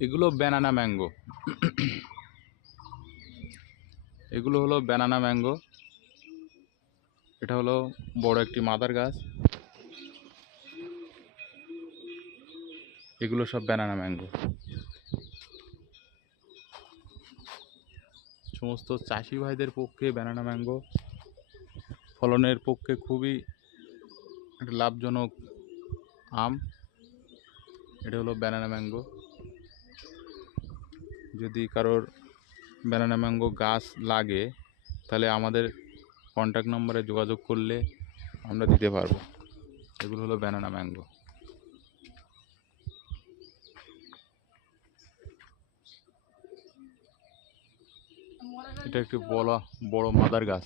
এগুলো banana mango. এগুলো হলো ব্যানানা ম্যাঙ্গো। এটা হলো বড় একটি মাদার গাছ। এগুলো সব ব্যানানা ম্যাঙ্গো। সমস্ত চাষি ভাইদের পক্ষে ব্যানানা ম্যাঙ্গো ফলনের পক্ষে খুবই একটা লাভজনক আম। এটা হলো ব্যানানা ম্যাঙ্গো। যদি কারোর ব্যানানা ম্যাঙ্গো গাছ লাগে তাহলে আমাদের কন্ট্যাক্ট নম্বরে যোগাযোগ করলে আমরা দিতে পারবো। এগুলো হলো ব্যানানা ম্যাঙ্গো। এটা একটি বড় মাদার গাছ।